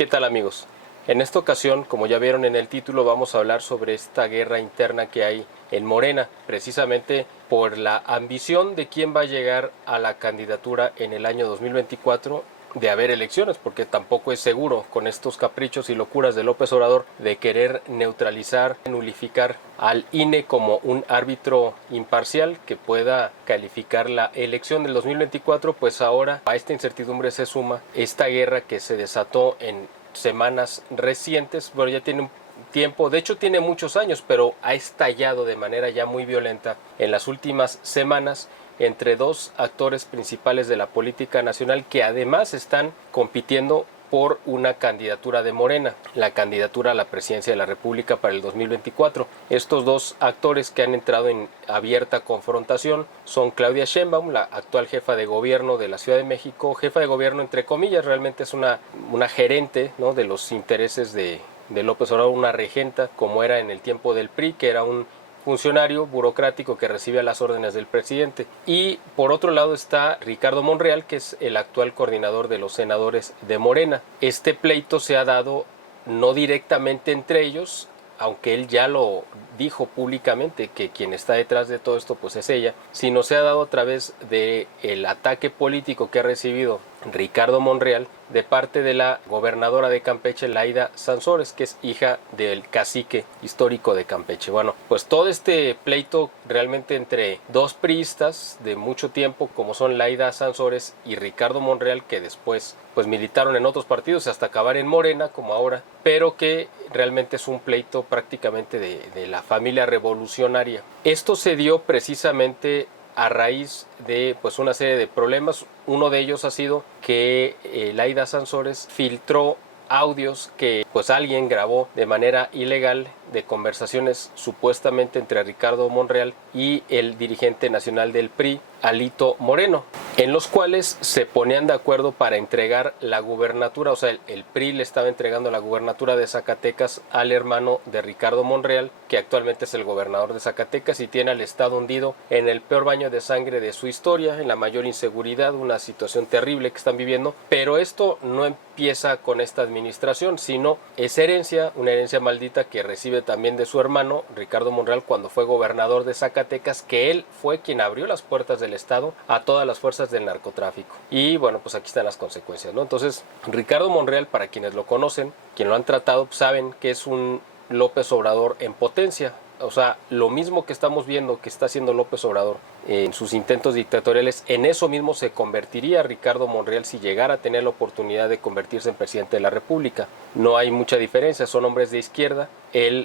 ¿Qué tal, amigos? En esta ocasión, como ya vieron en el título, vamos a hablar sobre esta guerra interna que hay en Morena, precisamente por la ambición de quién va a llegar a la candidatura en el año 2024 de haber elecciones, porque tampoco es seguro con estos caprichos y locuras de López Obrador de querer neutralizar, nulificar al INE como un árbitro imparcial que pueda calificar la elección del 2024. Pues ahora a esta incertidumbre se suma esta guerra que se desató en semanas recientes. Bueno, ya tiene un tiempo, de hecho tiene muchos años, pero ha estallado de manera ya muy violenta en las últimas semanas entre dos actores principales de la política nacional que además están compitiendo por una candidatura de Morena, la candidatura a la presidencia de la República para el 2024. Estos dos actores que han entrado en abierta confrontación son Claudia Sheinbaum, la actual jefa de gobierno de la Ciudad de México, jefa de gobierno entre comillas, realmente es una gerente, ¿no?, de los intereses de López Obrador, una regenta como era en el tiempo del PRI, que era un funcionario burocrático que recibe las órdenes del presidente. Y por otro lado está Ricardo Monreal, que es el actual coordinador de los senadores de Morena. Este pleito se ha dado no directamente entre ellos, aunque él ya lo dijo públicamente que quien está detrás de todo esto pues es ella, sino se ha dado a través del ataque político que ha recibido Ricardo Monreal de parte de la gobernadora de Campeche, Laida Sansores, que es hija del cacique histórico de Campeche. Bueno, pues todo este pleito realmente entre dos priistas de mucho tiempo, como son Laida Sansores y Ricardo Monreal, que después pues militaron en otros partidos hasta acabar en Morena, como ahora, pero que realmente es un pleito prácticamente de la familia revolucionaria. Esto se dio precisamente a raíz de pues una serie de problemas. Uno de ellos ha sido que Laida Sansores filtró audios que pues alguien grabó de manera ilegal de conversaciones supuestamente entre Ricardo Monreal y el dirigente nacional del PRI, Alito Moreno, en los cuales se ponían de acuerdo para entregar la gubernatura. O sea, el PRI le estaba entregando la gubernatura de Zacatecas al hermano de Ricardo Monreal, que actualmente es el gobernador de Zacatecas y tiene al estado hundido en el peor baño de sangre de su historia, en la mayor inseguridad, una situación terrible que están viviendo. Pero esto no empieza con esta administración, sino es herencia, una herencia maldita que recibe también de su hermano Ricardo Monreal cuando fue gobernador de Zacatecas, que él fue quien abrió las puertas del estado a todas las fuerzas del narcotráfico. Y bueno, pues aquí están las consecuencias, ¿no? Entonces, Ricardo Monreal, para quienes lo conocen, quien lo han tratado, saben que es un López Obrador en potencia. O sea, lo mismo que estamos viendo que está haciendo López Obrador en sus intentos dictatoriales, en eso mismo se convertiría Ricardo Monreal si llegara a tener la oportunidad de convertirse en presidente de la República. No hay mucha diferencia, son hombres de izquierda.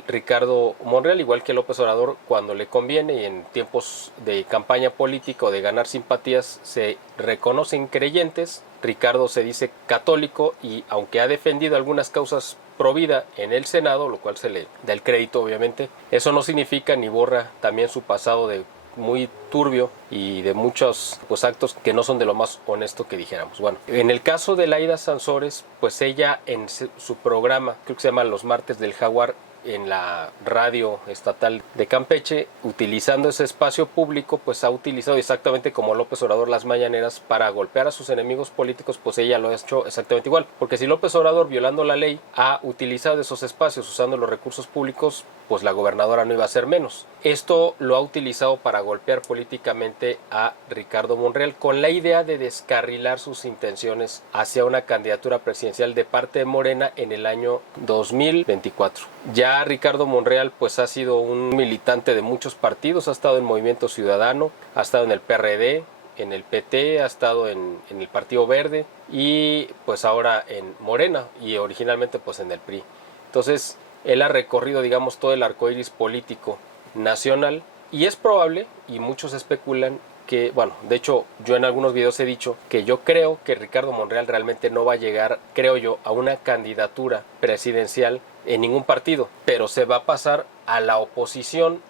Ricardo Monreal, igual que López Obrador, cuando le conviene y en tiempos de campaña política o de ganar simpatías, se reconocen creyentes. Ricardo se dice católico y aunque ha defendido algunas causas pro vida en el Senado, lo cual se le da el crédito obviamente, eso no significa ni borra también su pasado de muy turbio y de muchos pues actos que no son de lo más honesto que dijéramos. Bueno, en el caso de Laida Sansores, pues ella en su programa, creo que se llama Los Martes del Jaguar, en la radio estatal de Campeche, utilizando ese espacio público, pues ha utilizado exactamente como López Obrador las mañaneras para golpear a sus enemigos políticos. Pues ella lo ha hecho exactamente igual, porque si López Obrador, violando la ley, ha utilizado esos espacios usando los recursos públicos, pues la gobernadora no iba a ser menos. Esto lo ha utilizado para golpear políticamente a Ricardo Monreal con la idea de descarrilar sus intenciones hacia una candidatura presidencial de parte de Morena en el año 2024. Ya Ricardo Monreal pues ha sido un militante de muchos partidos, ha estado en Movimiento Ciudadano, ha estado en el PRD, en el PT, ha estado en el Partido Verde y pues ahora en Morena y originalmente pues en el PRI. Entonces él ha recorrido, digamos, todo el arcoíris político nacional y es probable, y muchos especulan, que, bueno, de hecho yo en algunos videos he dicho que yo creo que Ricardo Monreal realmente no va a llegar, creo yo, a una candidatura presidencial en ningún partido, pero se va a pasar a la oposición,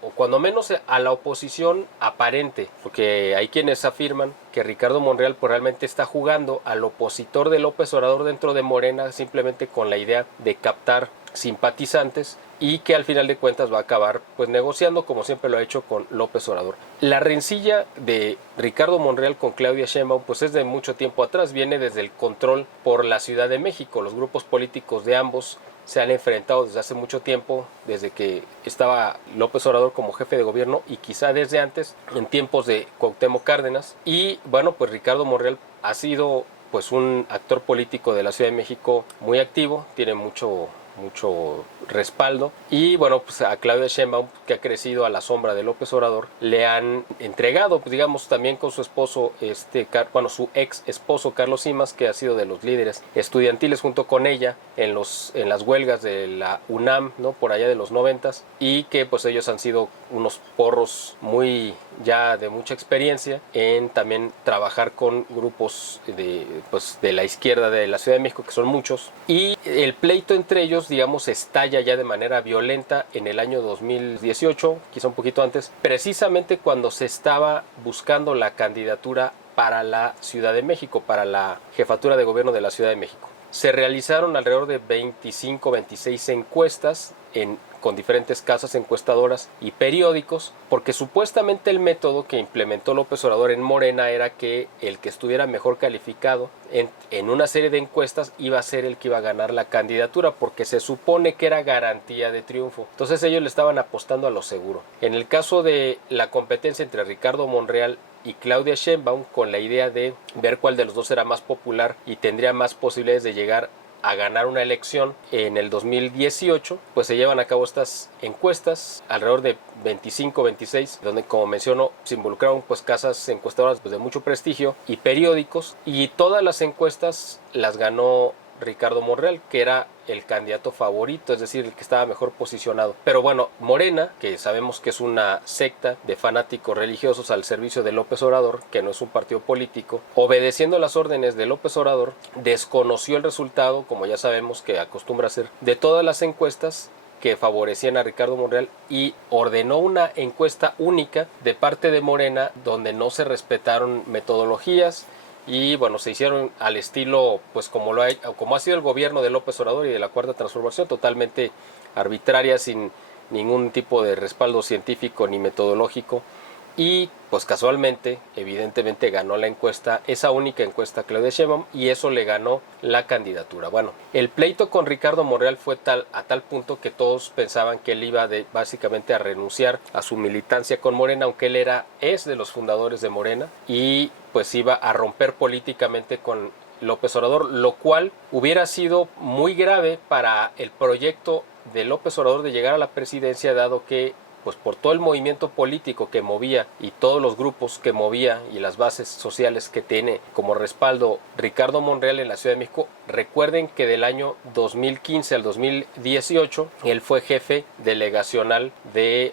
o cuando menos a la oposición aparente, porque hay quienes afirman que Ricardo Monreal pues realmente está jugando al opositor de López Obrador dentro de Morena simplemente con la idea de captar simpatizantes y que al final de cuentas va a acabar pues negociando como siempre lo ha hecho con López Obrador. La rencilla de Ricardo Monreal con Claudia Sheinbaum pues es de mucho tiempo atrás, viene desde el control por la Ciudad de México. Los grupos políticos de ambos se han enfrentado desde hace mucho tiempo, desde que estaba López Obrador como jefe de gobierno y quizá desde antes, en tiempos de Cuauhtémoc Cárdenas. Y bueno, pues Ricardo Monreal ha sido pues un actor político de la Ciudad de México muy activo, tiene mucho respaldo y bueno, pues a Claudia Sheinbaum, que ha crecido a la sombra de López Obrador, le han entregado, pues digamos, también con su esposo, su ex esposo Carlos Simas, que ha sido de los líderes estudiantiles junto con ella en las huelgas de la UNAM, ¿no? Por allá de los 90s, y que pues ellos han sido unos porros muy ya de mucha experiencia en también trabajar con grupos de la izquierda de la Ciudad de México, que son muchos, y el pleito entre ellos, digamos, estalla ya de manera violenta en el año 2018, quizá un poquito antes, precisamente cuando se estaba buscando la candidatura para la Ciudad de México, para la jefatura de gobierno de la Ciudad de México. Se realizaron alrededor de 25, 26 encuestas con diferentes casas encuestadoras y periódicos, porque supuestamente el método que implementó López Obrador en Morena era que el que estuviera mejor calificado en una serie de encuestas iba a ser el que iba a ganar la candidatura, porque se supone que era garantía de triunfo. Entonces ellos le estaban apostando a lo seguro. En el caso de la competencia entre Ricardo Monreal y Claudia Sheinbaum, con la idea de ver cuál de los dos era más popular y tendría más posibilidades de llegar a ganar una elección en el 2018, pues se llevan a cabo estas encuestas, alrededor de 25, 26, donde, como menciono, se involucraron pues casas encuestadoras pues, de mucho prestigio y periódicos, y todas las encuestas las ganó Ricardo Monreal, que era el candidato favorito, es decir, el que estaba mejor posicionado. Pero bueno, Morena, que sabemos que es una secta de fanáticos religiosos al servicio de López Obrador, que no es un partido político, obedeciendo las órdenes de López Obrador, desconoció el resultado, como ya sabemos que acostumbra hacer, de todas las encuestas que favorecían a Ricardo Monreal, y ordenó una encuesta única de parte de Morena donde no se respetaron metodologías y bueno, se hicieron al estilo pues como ha sido el gobierno de López Obrador y de la Cuarta Transformación, totalmente arbitraria, sin ningún tipo de respaldo científico ni metodológico. Y pues casualmente, evidentemente ganó la encuesta, esa única encuesta, Claudia Sheinbaum, y eso le ganó la candidatura. Bueno, el pleito con Ricardo Monreal fue a tal punto que todos pensaban que él iba básicamente a renunciar a su militancia con Morena, aunque él es de los fundadores de Morena, y pues iba a romper políticamente con López Obrador, lo cual hubiera sido muy grave para el proyecto de López Obrador de llegar a la presidencia, dado que pues por todo el movimiento político que movía y todos los grupos que movía y las bases sociales que tiene como respaldo Ricardo Monreal en la Ciudad de México. Recuerden que del año 2015 al 2018 él fue jefe delegacional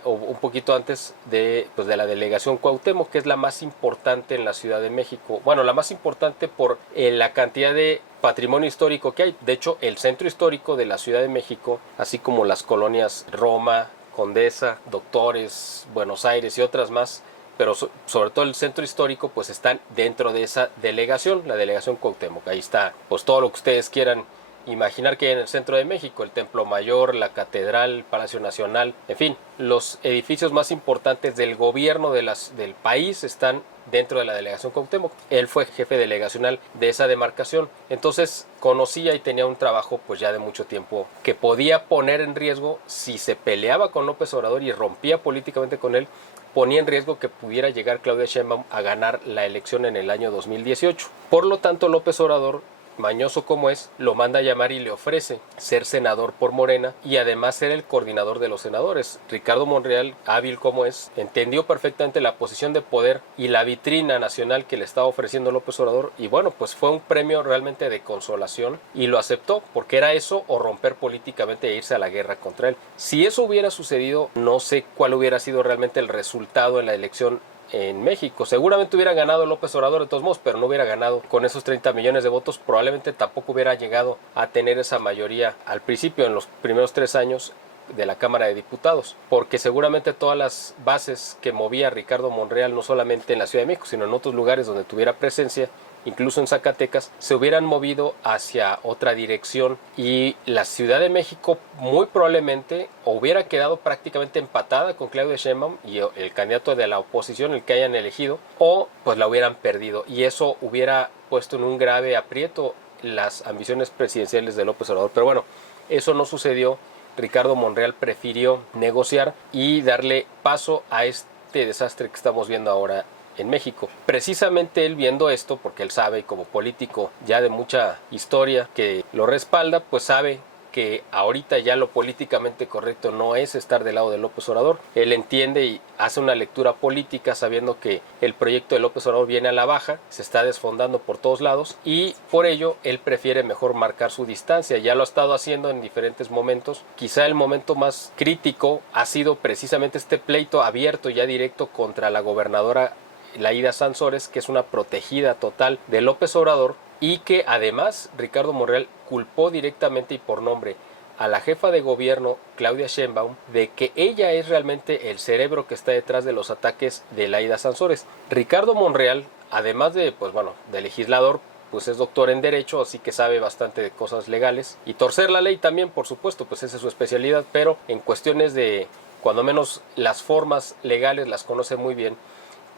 o un poquito antes de la delegación Cuauhtémoc, que es la más importante en la Ciudad de México. Bueno, la más importante por la cantidad de patrimonio histórico que hay. De hecho, el centro histórico de la Ciudad de México, así como las colonias Roma, Condesa, Doctores, Buenos Aires y otras más, pero sobre todo el centro histórico, pues están dentro de esa delegación, la delegación Cuauhtémoc. Ahí está pues todo lo que ustedes quieran imaginar que hay en el centro de México, el Templo Mayor, la Catedral, el Palacio Nacional, en fin, los edificios más importantes del gobierno del país están dentro de la delegación Cuauhtémoc. Él fue jefe delegacional de esa demarcación, entonces conocía y tenía un trabajo pues ya de mucho tiempo que podía poner en riesgo, si se peleaba con López Obrador y rompía políticamente con él, ponía en riesgo que pudiera llegar Claudia Sheinbaum a ganar la elección en el año 2018. Por lo tanto, López Obrador, mañoso como es, lo manda a llamar y le ofrece ser senador por Morena y además ser el coordinador de los senadores. Ricardo Monreal, hábil como es, entendió perfectamente la posición de poder y la vitrina nacional que le estaba ofreciendo López Obrador, y bueno, pues fue un premio realmente de consolación y lo aceptó, porque era eso o romper políticamente e irse a la guerra contra él. Si eso hubiera sucedido, no sé cuál hubiera sido realmente el resultado en la elección en México. Seguramente hubiera ganado López Obrador de todos modos, pero no hubiera ganado con esos 30 millones de votos. Probablemente tampoco hubiera llegado a tener esa mayoría al principio, en los primeros 3 años de la Cámara de Diputados, porque seguramente todas las bases que movía Ricardo Monreal, no solamente en la Ciudad de México, sino en otros lugares donde tuviera presencia, incluso en Zacatecas, se hubieran movido hacia otra dirección y la Ciudad de México muy probablemente hubiera quedado prácticamente empatada con Claudia Sheinbaum y el candidato de la oposición, el que hayan elegido, o pues la hubieran perdido, y eso hubiera puesto en un grave aprieto las ambiciones presidenciales de López Obrador. Pero bueno, eso no sucedió. Ricardo Monreal prefirió negociar y darle paso a este desastre que estamos viendo ahora en México. Precisamente él, viendo esto, porque él sabe, como político ya de mucha historia que lo respalda, pues sabe que ahorita ya lo políticamente correcto no es estar del lado de López Obrador. Él entiende y hace una lectura política sabiendo que el proyecto de López Obrador viene a la baja, se está desfondando por todos lados, y por ello él prefiere mejor marcar su distancia. Ya lo ha estado haciendo en diferentes momentos. Quizá el momento más crítico ha sido precisamente este pleito abierto ya directo contra la gobernadora Laida Sansores, que es una protegida total de López Obrador, y que además Ricardo Monreal culpó directamente y por nombre a la jefa de gobierno, Claudia Sheinbaum, de que ella es realmente el cerebro que está detrás de los ataques de Laida Sansores. Ricardo Monreal, además de, pues bueno, de legislador, pues es doctor en Derecho, así que sabe bastante de cosas legales, y torcer la ley también, por supuesto, pues esa es su especialidad, pero en cuestiones de, cuando menos las formas legales las conoce muy bien,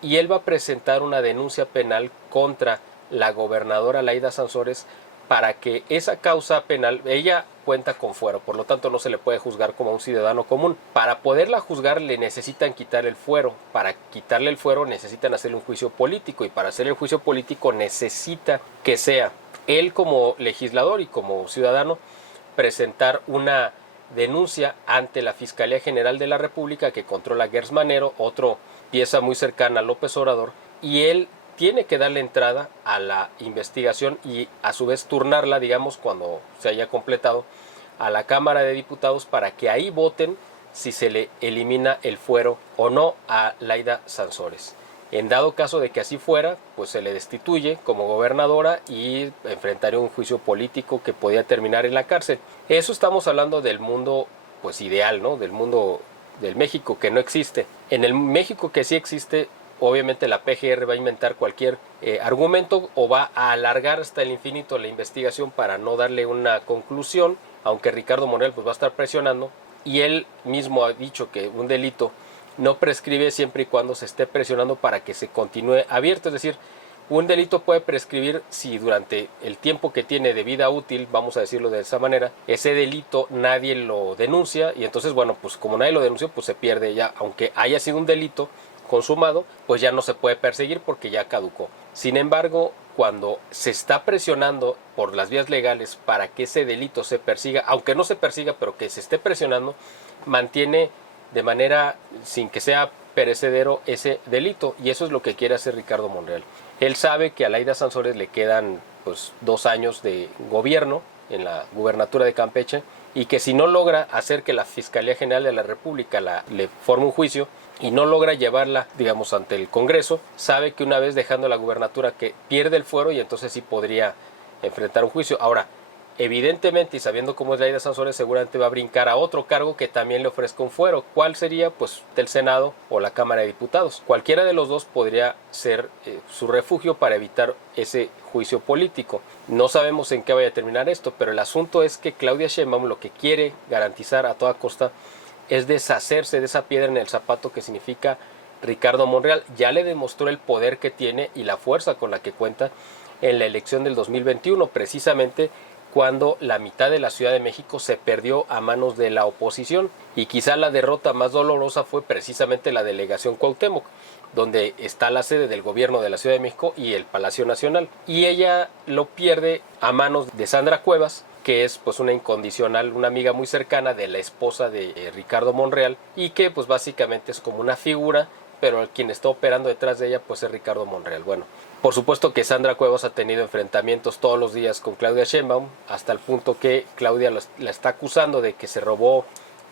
y él va a presentar una denuncia penal contra la gobernadora Laida Sansores para que esa causa penal, ella cuenta con fuero, por lo tanto no se le puede juzgar como un ciudadano común. Para poderla juzgar le necesitan quitar el fuero, para quitarle el fuero necesitan hacerle un juicio político, y para hacer el juicio político necesita que sea él como legislador y como ciudadano presentar una denuncia ante la Fiscalía General de la República, que controla Gers Manero, otro pieza muy cercana a López Obrador, y él tiene que darle entrada a la investigación y a su vez turnarla, digamos, cuando se haya completado, a la Cámara de Diputados para que ahí voten si se le elimina el fuero o no a Laida Sansores. En dado caso de que así fuera, pues se le destituye como gobernadora y enfrentaría un juicio político que podía terminar en la cárcel. Eso estamos hablando del mundo pues ideal, ¿no? Del mundo del México que no existe. En el México que sí existe, obviamente la PGR va a inventar cualquier argumento o va a alargar hasta el infinito la investigación para no darle una conclusión, aunque Ricardo Monreal pues va a estar presionando, y él mismo ha dicho que un delito no prescribe siempre y cuando se esté presionando para que se continúe abierto. Es decir, un delito puede prescribir si durante el tiempo que tiene de vida útil, vamos a decirlo de esa manera, ese delito nadie lo denuncia, y entonces, bueno, pues como nadie lo denunció, pues se pierde ya, aunque haya sido un delito consumado, pues ya no se puede perseguir porque ya caducó. Sin embargo, cuando se está presionando por las vías legales para que ese delito se persiga, aunque no se persiga, pero que se esté presionando, mantiene de manera sin que sea perecedero ese delito, y eso es lo que quiere hacer Ricardo Monreal. Él sabe que a Laida Sansores le quedan pues 2 años de gobierno en la gubernatura de Campeche, y que si no logra hacer que la Fiscalía General de la República le forme un juicio y no logra llevarla, digamos, ante el Congreso, sabe que una vez dejando la gubernatura que pierde el fuero, y entonces sí podría enfrentar un juicio. Ahora, evidentemente, y sabiendo cómo es Laida Sansores, seguramente va a brincar a otro cargo que también le ofrezca un fuero. ¿Cuál sería? Pues del Senado o la Cámara de Diputados. Cualquiera de los dos podría ser su refugio para evitar ese juicio político. No sabemos en qué vaya a terminar esto, pero el asunto es que Claudia Sheinbaum lo que quiere garantizar a toda costa es deshacerse de esa piedra en el zapato que significa Ricardo Monreal. Ya le demostró el poder que tiene y la fuerza con la que cuenta en la elección del 2021, precisamente cuando la mitad de la Ciudad de México se perdió a manos de la oposición, y quizá la derrota más dolorosa fue precisamente la delegación Cuauhtémoc, donde está la sede del gobierno de la Ciudad de México y el Palacio Nacional, y ella lo pierde a manos de Sandra Cuevas, que es pues una incondicional, una amiga muy cercana de la esposa de Ricardo Monreal, y que pues básicamente es como una figura, pero quien está operando detrás de ella pues es Ricardo Monreal. Bueno, por supuesto que Sandra Cuevas ha tenido enfrentamientos todos los días con Claudia Sheinbaum, hasta el punto que Claudia la está acusando de que se robó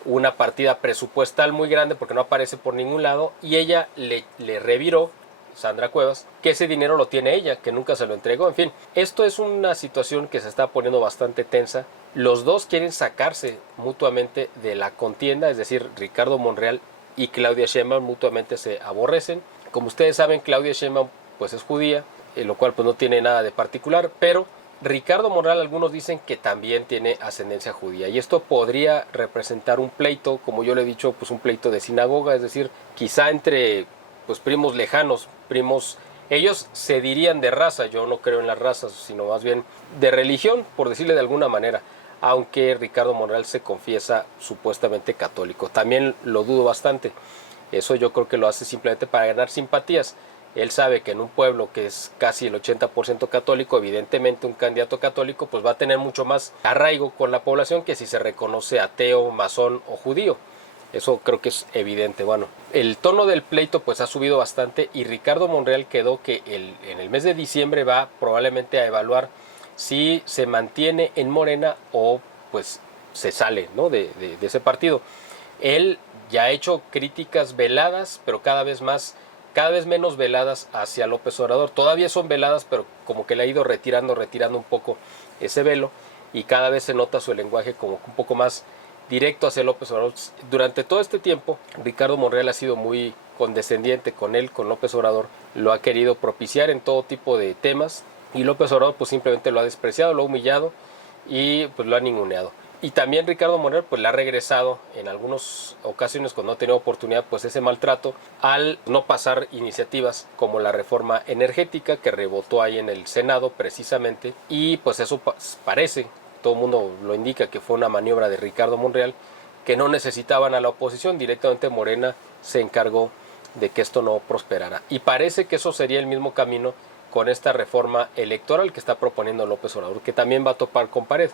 una partida presupuestal muy grande porque no aparece por ningún lado, y ella le reviró, Sandra Cuevas, que ese dinero lo tiene ella, que nunca se lo entregó. En fin, esto es una situación que se está poniendo bastante tensa. Los dos quieren sacarse mutuamente de la contienda, es decir, Ricardo Monreal y Claudia Sheinbaum mutuamente se aborrecen. Como ustedes saben, Claudia Sheinbaum pues es judía, lo cual pues no tiene nada de particular, pero Ricardo Monreal, algunos dicen que también tiene ascendencia judía, y esto podría representar un pleito, como yo le he dicho, pues un pleito de sinagoga, es decir, quizá entre pues primos lejanos, primos, ellos se dirían de raza, yo no creo en las razas, sino más bien de religión, por decirle de alguna manera, aunque Ricardo Monreal se confiesa supuestamente católico. También lo dudo bastante. Eso yo creo que lo hace simplemente para ganar simpatías. Él sabe que en un pueblo que es casi el 80% católico, evidentemente un candidato católico pues va a tener mucho más arraigo con la población que si se reconoce ateo, masón o judío. Eso creo que es evidente. Bueno, el tono del pleito pues ha subido bastante, y Ricardo Monreal quedó que en el mes de diciembre va probablemente a evaluar si se mantiene en Morena o pues se sale, ¿no?, de ese partido. Él ya ha hecho críticas veladas, pero cada vez menos veladas hacia López Obrador. Todavía son veladas, pero como que le ha ido retirando un poco ese velo, y cada vez se nota su lenguaje como un poco más directo hacia López Obrador. Durante todo este tiempo, Ricardo Monreal ha sido muy condescendiente con él, con López Obrador. Lo ha querido propiciar en todo tipo de temas, y López Obrador pues simplemente lo ha despreciado, lo ha humillado y pues lo ha ninguneado. Y también Ricardo Monreal pues le ha regresado en algunas ocasiones, cuando no ha tenido oportunidad, pues ese maltrato al no pasar iniciativas como la reforma energética, que rebotó ahí en el Senado precisamente, y pues eso parece, todo el mundo lo indica, que fue una maniobra de Ricardo Monreal, que no necesitaban a la oposición, directamente Morena se encargó de que esto no prosperara. Y parece que eso sería el mismo camino con esta reforma electoral que está proponiendo López Obrador, que también va a topar con pared.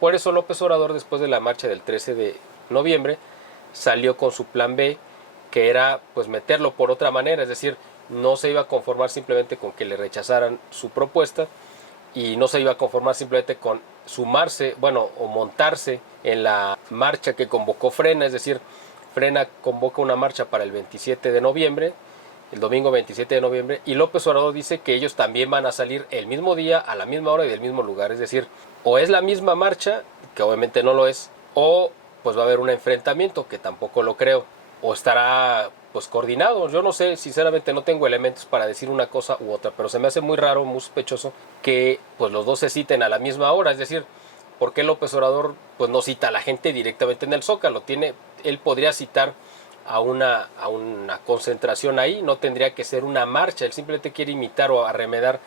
Por eso López Obrador, después de la marcha del 13 de noviembre, salió con su plan B, que era pues meterlo por otra manera, es decir, no se iba a conformar simplemente con que le rechazaran su propuesta, y no se iba a conformar simplemente con sumarse, bueno, o montarse en la marcha que convocó Frena, es decir, Frena convoca una marcha para el 27 de noviembre, el domingo 27 de noviembre, y López Obrador dice que ellos también van a salir el mismo día, a la misma hora y del mismo lugar. Es decir, o es la misma marcha, que obviamente no lo es, o pues va a haber un enfrentamiento, que tampoco lo creo, o estará pues coordinado. Yo no sé, sinceramente no tengo elementos para decir una cosa u otra, pero se me hace muy raro, muy sospechoso que pues los dos se citen a la misma hora. Es decir, ¿por qué López Obrador pues no cita a la gente directamente en el Zócalo? Él podría citar a una concentración ahí, no tendría que ser una marcha. Él simplemente quiere imitar o arremedar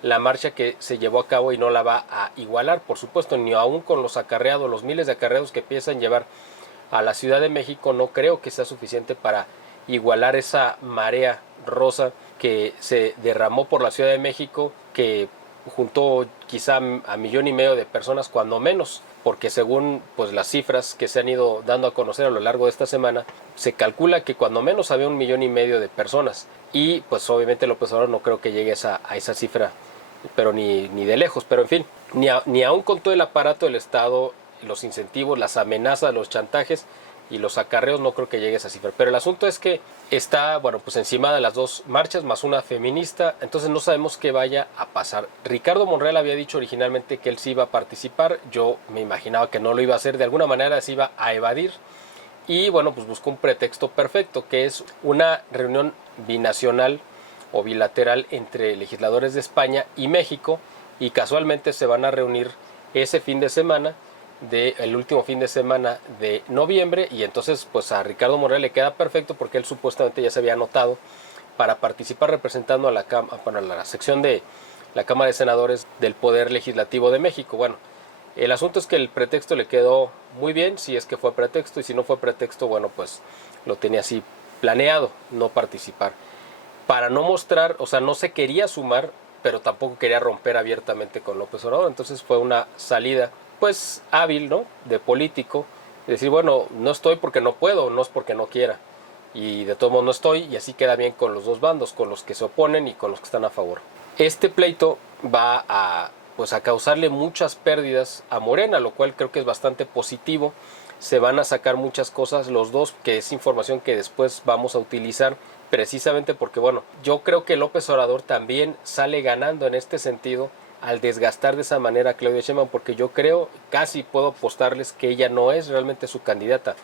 la marcha que se llevó a cabo, y no la va a igualar, por supuesto, ni aún con los acarreados, los miles de acarreados que piensan llevar a la Ciudad de México. No creo que sea suficiente para igualar esa marea rosa que se derramó por la Ciudad de México, que juntó quizá a 1,5 millones de personas, cuando menos, porque según pues las cifras que se han ido dando a conocer a lo largo de esta semana, se calcula que cuando menos había 1,5 millones de personas, y pues obviamente López Obrador no creo que llegue a esa cifra, pero ni de lejos. Pero en fin, ni aún con todo el aparato del Estado, los incentivos, las amenazas, los chantajes y los acarreos, no creo que llegue a esa cifra. Pero el asunto es que está, bueno, pues encima de las dos marchas, más una feminista, entonces no sabemos qué vaya a pasar. Ricardo Monreal había dicho originalmente que él sí iba a participar. Yo me imaginaba que no lo iba a hacer, de alguna manera se iba a evadir, y bueno, pues buscó un pretexto perfecto, que es una reunión binacional o bilateral entre legisladores de España y México, y casualmente se van a reunir ese fin de semana, el último fin de semana de noviembre, y entonces pues a Ricardo Monreal le queda perfecto, porque él supuestamente ya se había anotado para participar representando a la sección de la Cámara de Senadores del Poder Legislativo de México. Bueno, el asunto es que el pretexto le quedó muy bien, si es que fue pretexto, y si no fue pretexto, bueno, pues lo tenía así planeado, no participar, para no mostrar, o sea, no se quería sumar, pero tampoco quería romper abiertamente con López Obrador. Entonces fue una salida pues hábil, ¿no?, de político, decir, bueno, no estoy porque no puedo, no es porque no quiera, y de todos modos no estoy, y así queda bien con los dos bandos, con los que se oponen y con los que están a favor. Este pleito va a causarle muchas pérdidas a Morena, lo cual creo que es bastante positivo. Se van a sacar muchas cosas los dos, que es información que después vamos a utilizar, precisamente porque, bueno, yo creo que López Obrador también sale ganando en este sentido al desgastar de esa manera a Claudia Sheinbaum, porque yo creo, casi puedo apostarles, que ella no es realmente su candidata.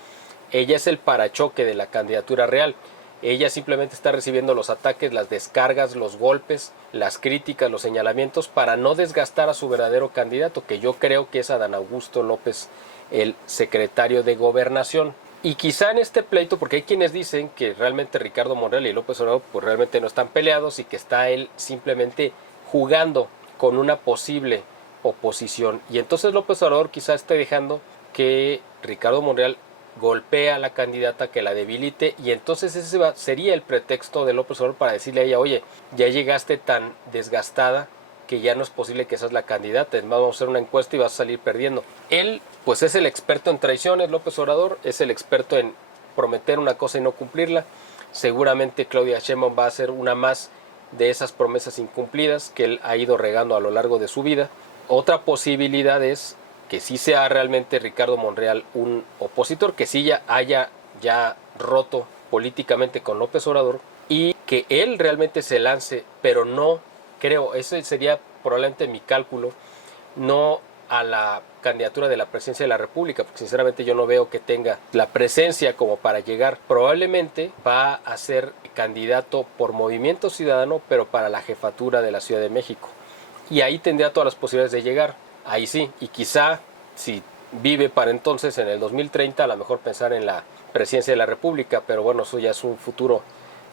Ella es el parachoque de la candidatura real. ella simplemente está recibiendo los ataques, las descargas, los golpes, las críticas, los señalamientos para no desgastar a su verdadero candidato, que yo creo que es Adán Augusto López, el secretario de Gobernación. Y quizá en este pleito, porque hay quienes dicen que realmente Ricardo Monreal y López Obrador pues realmente no están peleados y que está él simplemente jugando con una posible oposición. Y entonces López Obrador quizá esté dejando que Ricardo Monreal golpee a la candidata, que la debilite, y entonces ese sería el pretexto de López Obrador para decirle a ella, oye, ya llegaste tan desgastada que ya no es posible que seas la candidata, además vamos a hacer una encuesta y vas a salir perdiendo. Él pues es el experto en traiciones, López Obrador, es el experto en prometer una cosa y no cumplirla. Seguramente Claudia Sheinbaum va a hacer una más de esas promesas incumplidas que él ha ido regando a lo largo de su vida. Otra posibilidad es que sí sea realmente Ricardo Monreal un opositor, que sí haya roto políticamente con López Obrador y que él realmente se lance, pero no creo, ese sería probablemente mi cálculo, no a la candidatura de la presidencia de la República, porque sinceramente yo no veo que tenga la presencia como para llegar. Probablemente va a ser candidato por Movimiento Ciudadano, pero para la jefatura de la Ciudad de México. Y ahí tendría todas las posibilidades de llegar. Ahí sí, y quizá si vive para entonces en el 2030, a lo mejor pensar en la presidencia de la República, pero bueno, eso ya es un futuro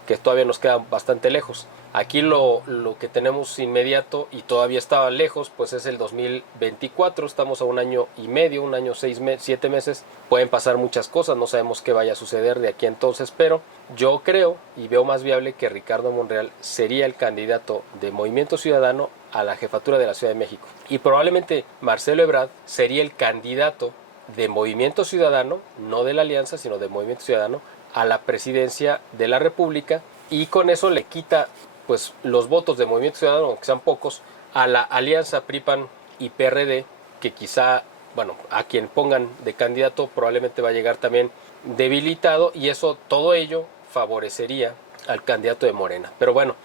que todavía nos queda bastante lejos. Aquí lo que tenemos inmediato y todavía estaba lejos, pues es el 2024, estamos a un año y medio, un año, 7 meses, pueden pasar muchas cosas, no sabemos qué vaya a suceder de aquí entonces, pero yo creo y veo más viable que Ricardo Monreal sería el candidato de Movimiento Ciudadano a la jefatura de la Ciudad de México. Y probablemente Marcelo Ebrard sería el candidato de Movimiento Ciudadano, no de la Alianza, sino de Movimiento Ciudadano, a la presidencia de la República, y con eso le quita pues los votos de Movimiento Ciudadano, aunque sean pocos, a la alianza PRI-PAN y PRD, que quizá, bueno, a quien pongan de candidato probablemente va a llegar también debilitado, y eso, todo ello favorecería al candidato de Morena. Pero bueno,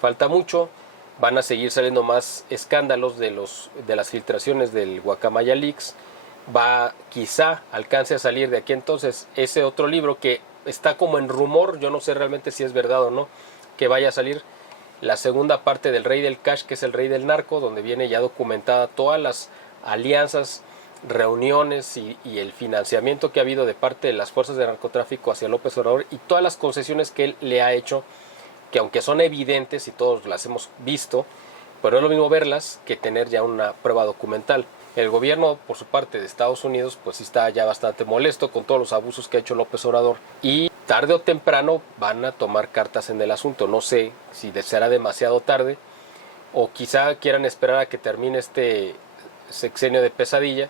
falta mucho, van a seguir saliendo más escándalos de las filtraciones del Guacamaya Leaks, quizá alcance a salir de aquí entonces ese otro libro que está como en rumor, yo no sé realmente si es verdad o no, que vaya a salir la segunda parte del Rey del Cash, que es el Rey del Narco, donde viene ya documentada todas las alianzas, reuniones y el financiamiento que ha habido de parte de las fuerzas de narcotráfico hacia López Obrador y todas las concesiones que él le ha hecho, que aunque son evidentes y todos las hemos visto, pero es lo mismo verlas que tener ya una prueba documental. El gobierno, por su parte, de Estados Unidos, pues sí está ya bastante molesto con todos los abusos que ha hecho López Obrador, y tarde o temprano van a tomar cartas en el asunto. No sé si será demasiado tarde o quizá quieran esperar a que termine este sexenio de pesadilla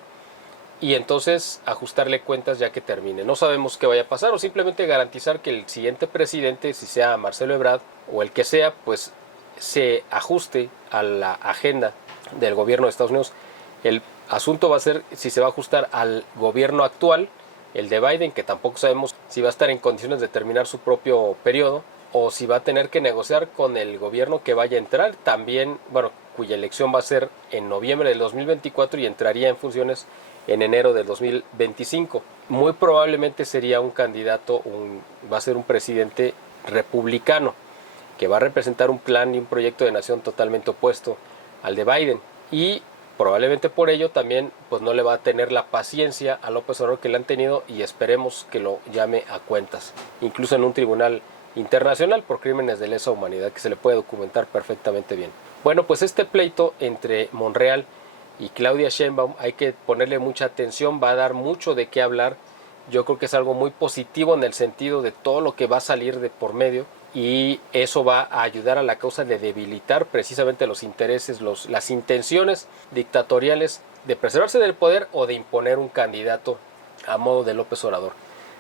y entonces ajustarle cuentas ya que termine. No sabemos qué vaya a pasar, o simplemente garantizar que el siguiente presidente, si sea Marcelo Ebrard o el que sea, pues se ajuste a la agenda del gobierno de Estados Unidos. El asunto va a ser si se va a ajustar al gobierno actual, el de Biden, que tampoco sabemos si va a estar en condiciones de terminar su propio periodo, o si va a tener que negociar con el gobierno que vaya a entrar, también, bueno, cuya elección va a ser en noviembre del 2024 y entraría en funciones en enero del 2025. Muy probablemente sería un candidato, va a ser un presidente republicano, que va a representar un plan y un proyecto de nación totalmente opuesto al de Biden. Y probablemente por ello también pues no le va a tener la paciencia a López Obrador que le han tenido, y esperemos que lo llame a cuentas, incluso en un tribunal internacional por crímenes de lesa humanidad, que se le puede documentar perfectamente bien. Bueno, pues este pleito entre Monreal y Claudia Sheinbaum hay que ponerle mucha atención, va a dar mucho de qué hablar. Yo creo que es algo muy positivo en el sentido de todo lo que va a salir de por medio, y eso va a ayudar a la causa de debilitar precisamente los intereses, las intenciones dictatoriales de preservarse del poder o de imponer un candidato a modo de López Obrador.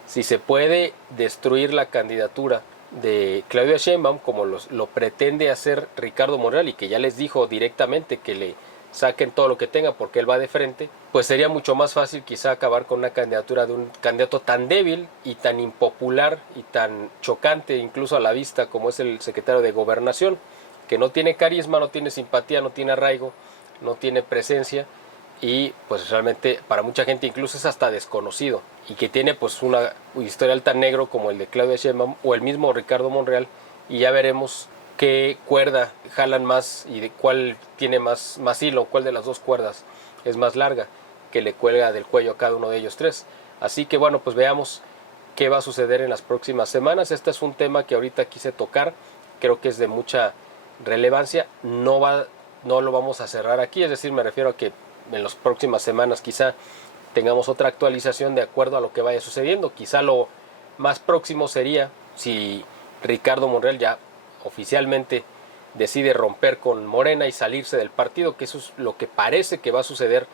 Si se puede destruir la candidatura de Claudia Sheinbaum, como lo pretende hacer Ricardo Monreal, y que ya les dijo directamente que le saquen todo lo que tenga porque él va de frente, pues sería mucho más fácil quizá acabar con una candidatura de un candidato tan débil y tan impopular y tan chocante incluso a la vista como es el secretario de Gobernación, que no tiene carisma, no tiene simpatía, no tiene arraigo, no tiene presencia, y pues realmente para mucha gente incluso es hasta desconocido, y que tiene pues una historial tan negro como el de Claudia Sheinbaum o el mismo Ricardo Monreal, y ya veremos qué cuerda jalan más y de cuál tiene más hilo, cuál de las dos cuerdas es más larga que le cuelga del cuello a cada uno de ellos tres. Así que bueno, pues veamos qué va a suceder en las próximas semanas. Este es un tema que ahorita quise tocar, creo que es de mucha relevancia. No lo vamos a cerrar aquí, es decir, me refiero a que en las próximas semanas quizá tengamos otra actualización de acuerdo a lo que vaya sucediendo. Quizá lo más próximo sería si Ricardo Monreal ya oficialmente decide romper con Morena y salirse del partido, que eso es lo que parece que va a suceder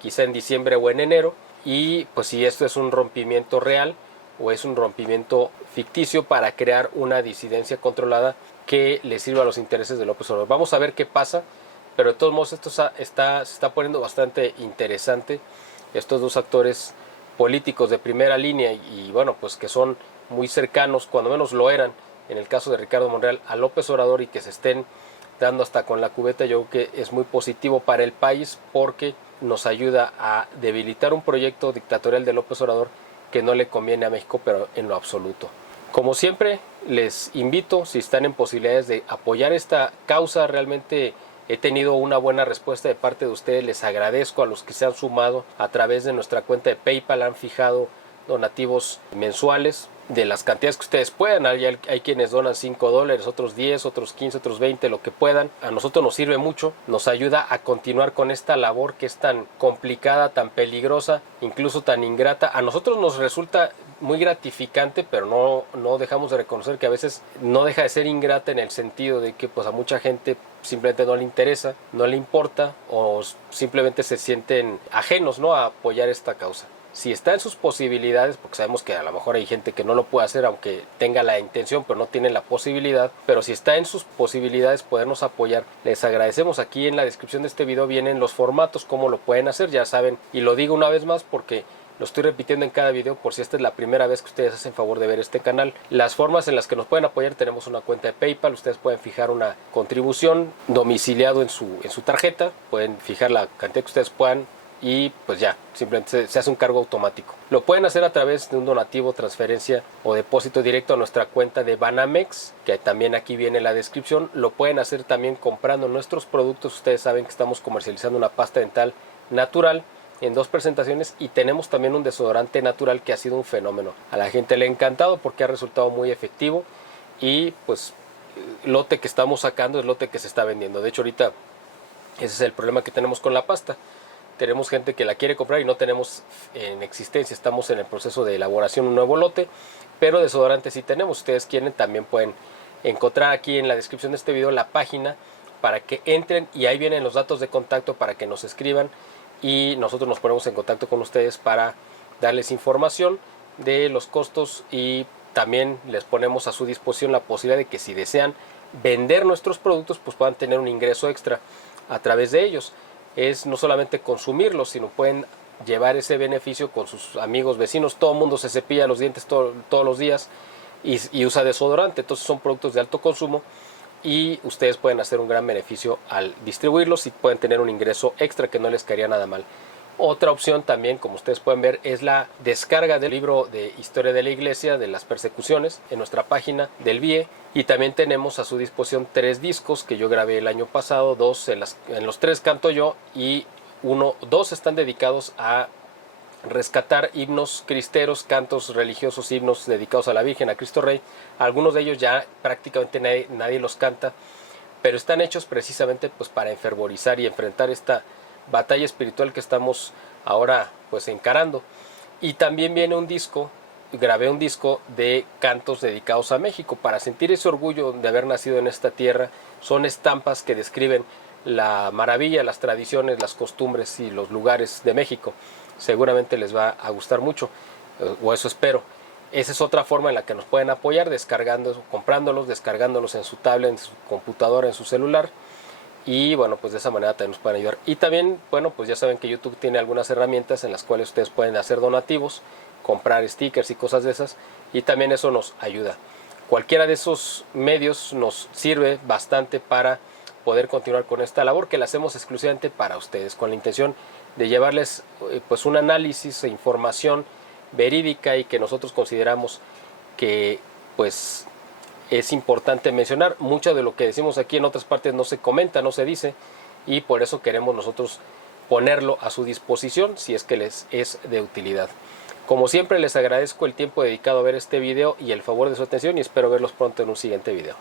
quizá en diciembre o en enero, y pues si esto es un rompimiento real o es un rompimiento ficticio para crear una disidencia controlada que le sirva a los intereses de López Obrador. Vamos a ver qué pasa, pero de todos modos esto se está poniendo bastante interesante. Estos dos actores políticos de primera línea y bueno, pues que son muy cercanos, cuando menos lo eran, en el caso de Ricardo Monreal, a López Obrador, y que se estén dando hasta con la cubeta, yo creo que es muy positivo para el país porque nos ayuda a debilitar un proyecto dictatorial de López Obrador que no le conviene a México, pero en lo absoluto. Como siempre, les invito, si están en posibilidades de apoyar esta causa, realmente he tenido una buena respuesta de parte de ustedes, les agradezco a los que se han sumado a través de nuestra cuenta de PayPal, han fijado donativos mensuales de las cantidades que ustedes puedan. Hay quienes donan $5, otros 10, otros 15, otros 20, lo que puedan. A nosotros nos sirve mucho, nos ayuda a continuar con esta labor que es tan complicada, tan peligrosa, incluso tan ingrata. A nosotros nos resulta muy gratificante, pero no dejamos de reconocer que a veces no deja de ser ingrata, en el sentido de que pues a mucha gente simplemente no le interesa, no le importa, o simplemente se sienten ajenos, ¿no?, a apoyar esta causa. Si está en sus posibilidades, porque sabemos que a lo mejor hay gente que no lo puede hacer aunque tenga la intención, pero no tiene la posibilidad, pero si está en sus posibilidades podernos apoyar, les agradecemos. Aquí en la descripción de este video vienen los formatos, cómo lo pueden hacer, ya saben, y lo digo una vez más porque lo estoy repitiendo en cada video por si esta es la primera vez que ustedes hacen favor de ver este canal. Las formas en las que nos pueden apoyar: tenemos una cuenta de PayPal, ustedes pueden fijar una contribución domiciliado en su tarjeta, pueden fijar la cantidad que ustedes puedan y pues ya, simplemente se hace un cargo automático. Lo pueden hacer a través de un donativo, transferencia o depósito directo a nuestra cuenta de Banamex, que también aquí viene en la descripción. Lo pueden hacer también comprando nuestros productos. Ustedes saben que estamos comercializando una pasta dental natural en 2 presentaciones, y tenemos también un desodorante natural que ha sido un fenómeno. A la gente le ha encantado porque ha resultado muy efectivo, y pues el lote que estamos sacando es lote que se está vendiendo. De hecho, ahorita ese es el problema que tenemos con la pasta. Tenemos gente que la quiere comprar y no tenemos en existencia. Estamos en el proceso de elaboración de un nuevo lote, pero desodorante sí tenemos. Ustedes quieren, también pueden encontrar aquí en la descripción de este video la página para que entren, y ahí vienen los datos de contacto para que nos escriban y nosotros nos ponemos en contacto con ustedes para darles información de los costos, y también les ponemos a su disposición la posibilidad de que si desean vender nuestros productos pues puedan tener un ingreso extra a través de ellos. Es no solamente consumirlos, sino pueden llevar ese beneficio con sus amigos, vecinos. Todo el mundo se cepilla los dientes todos los días y usa desodorante, entonces son productos de alto consumo y ustedes pueden hacer un gran beneficio al distribuirlos y pueden tener un ingreso extra que no les caería nada mal. Otra opción también, como ustedes pueden ver, es la descarga del libro de Historia de la Iglesia, de las persecuciones, en nuestra página del BIE. Y también tenemos a su disposición 3 discos que yo grabé el año pasado. En los 3 canto yo, y 2 están dedicados a rescatar himnos cristeros, cantos religiosos, himnos dedicados a la Virgen, a Cristo Rey. Algunos de ellos ya prácticamente nadie los canta, pero están hechos precisamente pues para enfervorizar y enfrentar esta batalla espiritual que estamos ahora pues encarando. Y también viene grabé un disco de cantos dedicados a México para sentir ese orgullo de haber nacido en esta tierra. Son estampas que describen la maravilla, las tradiciones, las costumbres y los lugares de México. Seguramente les va a gustar mucho, o eso espero. Esa es otra forma en la que nos pueden apoyar, comprándolos, descargándolos en su tablet, en su computadora, en su celular. Y bueno, pues de esa manera también nos pueden ayudar. Y también, bueno, pues ya saben que YouTube tiene algunas herramientas en las cuales ustedes pueden hacer donativos, comprar stickers y cosas de esas, y también eso nos ayuda. Cualquiera de esos medios nos sirve bastante para poder continuar con esta labor que la hacemos exclusivamente para ustedes, con la intención de llevarles pues un análisis e información verídica y que nosotros consideramos que pues es importante mencionar. Mucho de lo que decimos aquí en otras partes no se comenta, no se dice, y por eso queremos nosotros ponerlo a su disposición si es que les es de utilidad. Como siempre, les agradezco el tiempo dedicado a ver este video y el favor de su atención, y espero verlos pronto en un siguiente video.